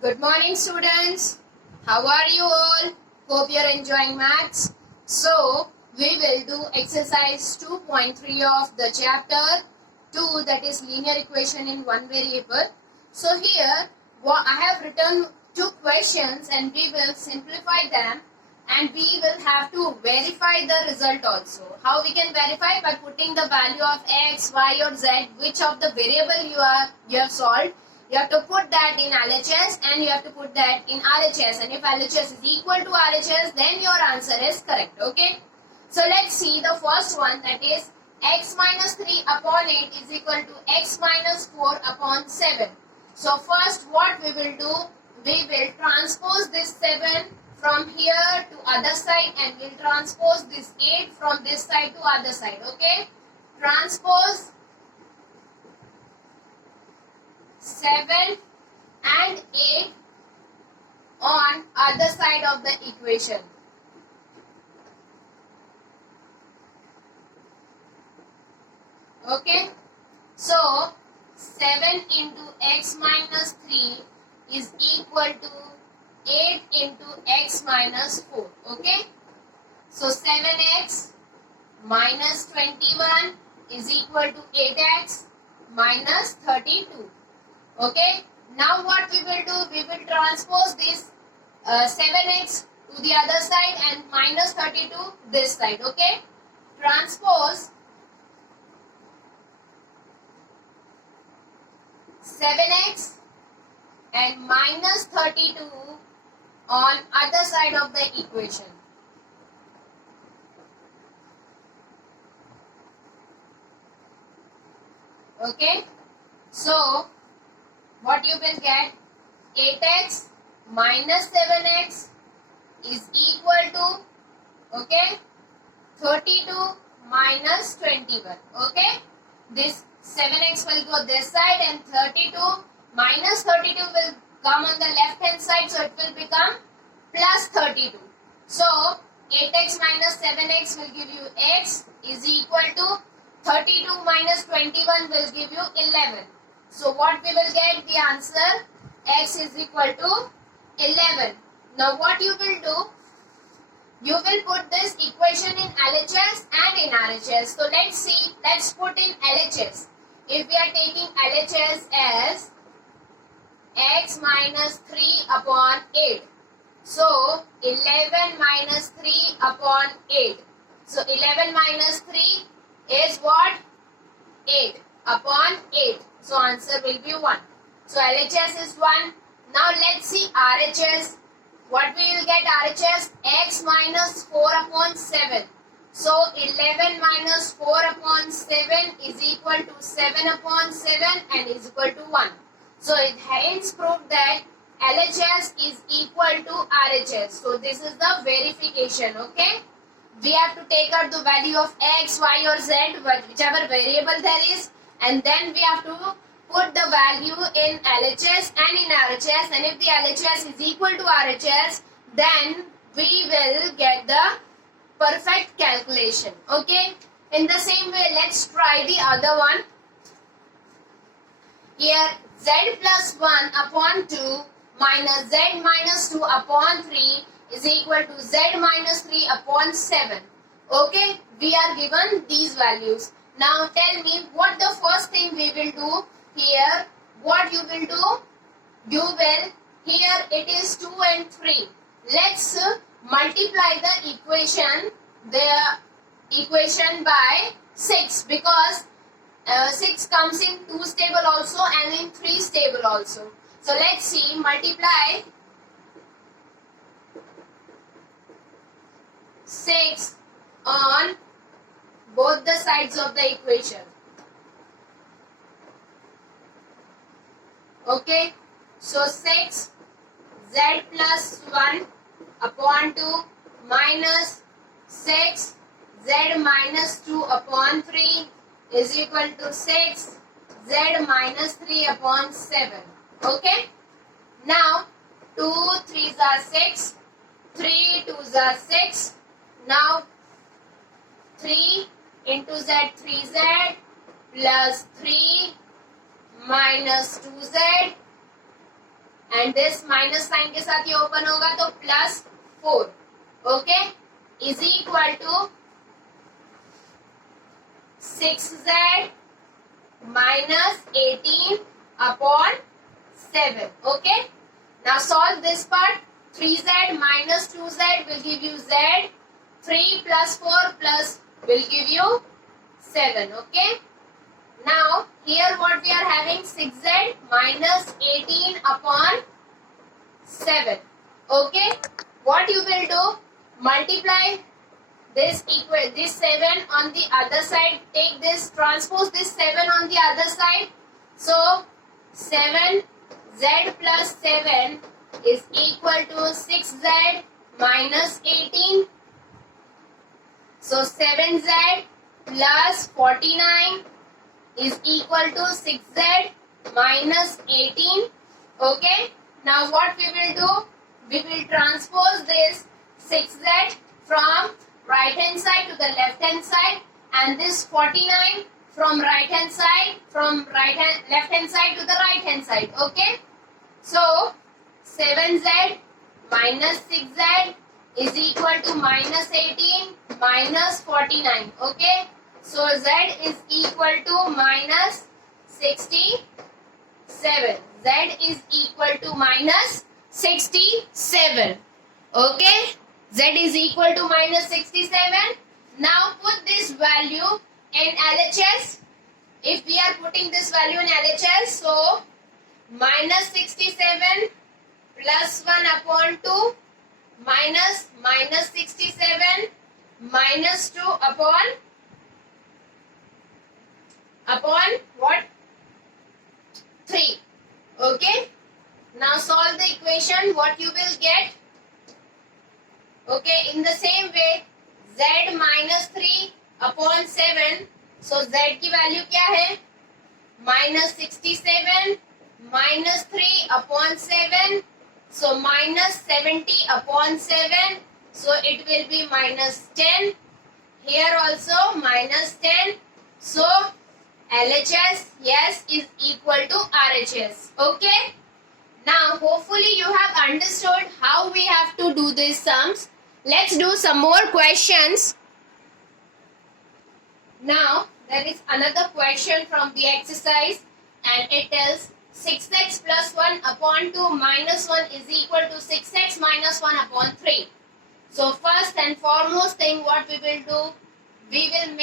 Good morning, students. How are you all? Hope you're enjoying maths. So, we will do exercise 2.3 of the chapter 2, that is linear equation in one variable. So, here I have written two questions and we will simplify them and we will have to verify the result also. How we can verify? By putting the value of x, y or z, which of the variable you have solved. You have to put that in LHS and you have to put that in RHS, and if LHS is equal to RHS, then your answer is correct. Okay. So let's see the first one, that is x minus 3 upon 8 is equal to x minus 4 upon 7. So first what we will do, we will transpose this 7 from here to other side and we'll transpose this 8 from this side to other side. Okay. Transpose 7 and 8 on other side of the equation. Okay. So 7 into x minus 3 is equal to 8 into x minus 4. Okay. So 7x minus 21 is equal to 8x minus 32. Okay. Now what we will do, we will transpose this 7x to the other side and minus 32 this side. Okay. Transpose 7x and minus 32 on other side of the equation. Okay. So what you will get, 8x minus 7x is equal to, okay, 32 minus 21. Okay. This 7x will go this side and 32 minus 32 will come on the left hand side, so it will become plus 32. So 8x minus 7x will give you x is equal to 32 minus 21 will give you 11. So what we will get, the answer, x is equal to 11. Now what you will do, you will put this equation in LHS and in RHS. So let's see, let's put in LHS. If we are taking LHS as x minus 3 upon 8. So 11 minus 3 upon 8. So 11 minus 3 is what? 8 upon 8. So answer will be 1. So LHS is 1. Now let's see RHS. What we will get RHS? X minus 4 upon 7. So 11 minus 4 upon 7 is equal to 7 upon 7 and is equal to 1. So it hence proved that LHS is equal to RHS. So this is the verification. Okay. We have to take out the value of x, y or z, whichever variable there is, and then we have to put the value in LHS and in RHS, and if the LHS is equal to RHS, then we will get the perfect calculation. Okay. In the same way, let's try the other one. Here z plus 1 upon 2 minus z minus 2 upon 3 is equal to z minus 3 upon 7. Okay, we are given these values. Now tell me what the first thing we will do here. What you will do? You will, here it is 2 and 3. Let's multiply the equation by 6, because 6 comes in 2's table also and in 3's table also. So let's see, multiply 6 on both the sides of the equation. Okay, so 6 z plus 1 upon 2 minus 6 z minus 2 upon 3 is equal to 6 z minus 3 upon 7. Okay. Now 2 3s are 6, 3 2s are 6. Now 3 into z 3z plus 3 minus 2z and this minus sign के साथ ये open होगा तो +4, okay, is equal to 6z minus 18 upon 7. Okay. Now solve this part. 3z minus 2z will give you z. 3 plus 4 plus will give you 7. Okay. Now here what we are having, 6z minus 18 upon 7. Okay. What you will do? Multiply this 7 on the other side. Take this, transpose this 7 on the other side. So 7z plus 7 is equal to 6z minus 18. So 7z plus 49 is equal to 6z minus 18. Okay. Now what we will do? We will transpose this 6z from right hand side to the left hand side, and this 49 from left hand side to the right hand side. Okay. So 7z minus 6z is equal to minus 18 minus 49. Okay. So z is equal to minus 67. Z is equal to minus 67. Okay. Z is equal to minus 67. Now put this value in LHS. If we are putting this value in LHS, so minus 67 plus 1 upon 2 minus 67 minus 2 upon what? 3. Okay. Now solve the equation. What you will get? Okay, in the same way, z minus 3 upon 7. So z की value क्या है? minus 67 minus 3 upon 7. So minus 70 upon 7. So it will be minus 10. Here also minus 10. So LHS, yes, is equal to RHS. Okay. Now hopefully you have understood how we have to do these sums. Let's do some more questions. Now there is another question from the exercise, and it tells 6x plus 1 upon 2 minus 1 is equal to 6x minus 1 upon 3. So first and foremost thing what we will do, we will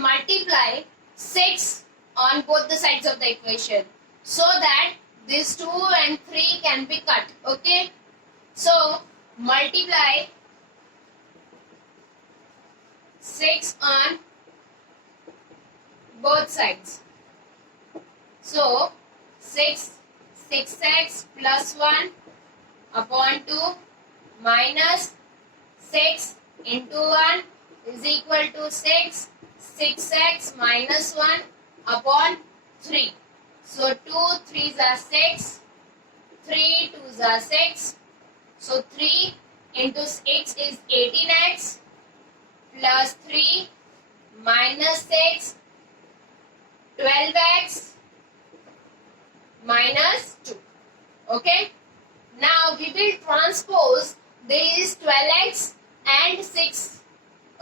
multiply 6 on both the sides of the equation so that this 2 and 3 can be cut. Okay. So multiply 6 on both sides. So 6x plus 1 upon 2 minus 6 into 1 is equal to 6. 6x minus 1 upon 3. So 2 3s are 6. 3 2s are 6. So 3 into 6 is 18x plus 3 minus 6, 12x minus 2. Okay. Now we will transpose these 12x and 6.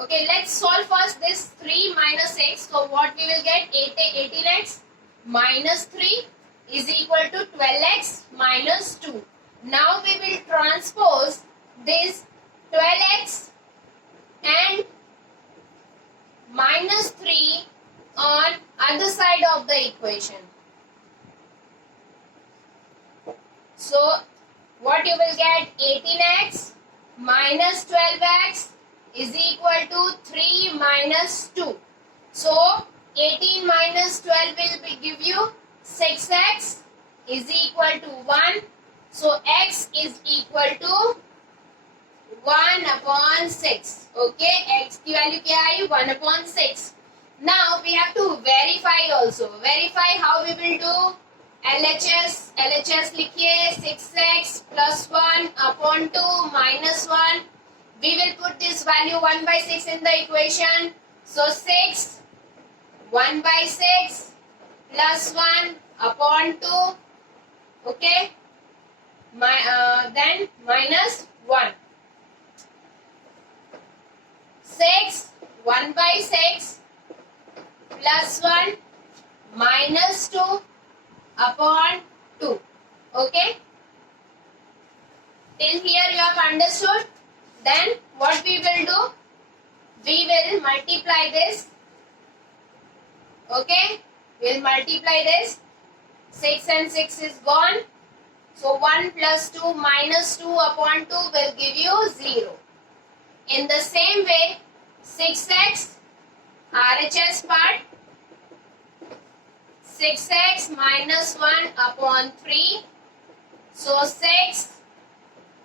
Okay, let's solve first this 3 minus 6. So what we will get? 18x minus 3 is equal to 12x minus 2. Now we will transpose this 12x and minus 3 on other side of the equation. So what you will get? 18x minus 12x is equal to 3 minus 2. So 18 minus 12 will give you 6x is equal to 1. So x is equal to 1 upon 6. Okay, x की value क्या आई? 1 upon 6. Now we have to verify also. Verify how we will do? LHS लिखिए 6x plus 1 upon 2 minus 1. We will put this value 1 by 6 in the equation. So 6 1 by 6 plus 1 upon 2. Okay. then minus 1. 6, 1 by 6 plus 1 minus 2 upon 2. Okay? Till here you have understood? Then what we will do? We will multiply this. Okay? We will multiply this. 6 and 6 is gone. So 1 plus 2 minus 2 upon 2 will give you 0. In the same way, 6x RHS part, 6x minus 1 upon 3. So 6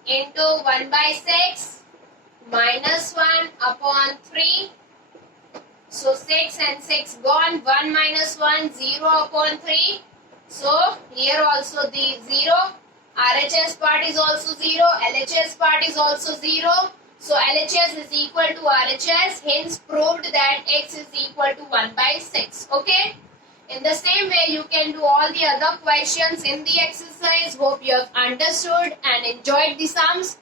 into 1 by 6 minus 1 upon 3. So 6 and 6 gone. 1 minus 1, 0 upon 3. So here also the 0. RHS part is also 0. LHS part is also 0. So LHS is equal to RHS. Hence proved that x is equal to 1 by 6. Okay. In the same way, you can do all the other questions in the exercise. Hope you have understood and enjoyed the sums.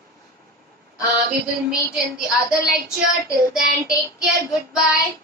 We will meet in the other lecture. Till then, take care. Goodbye.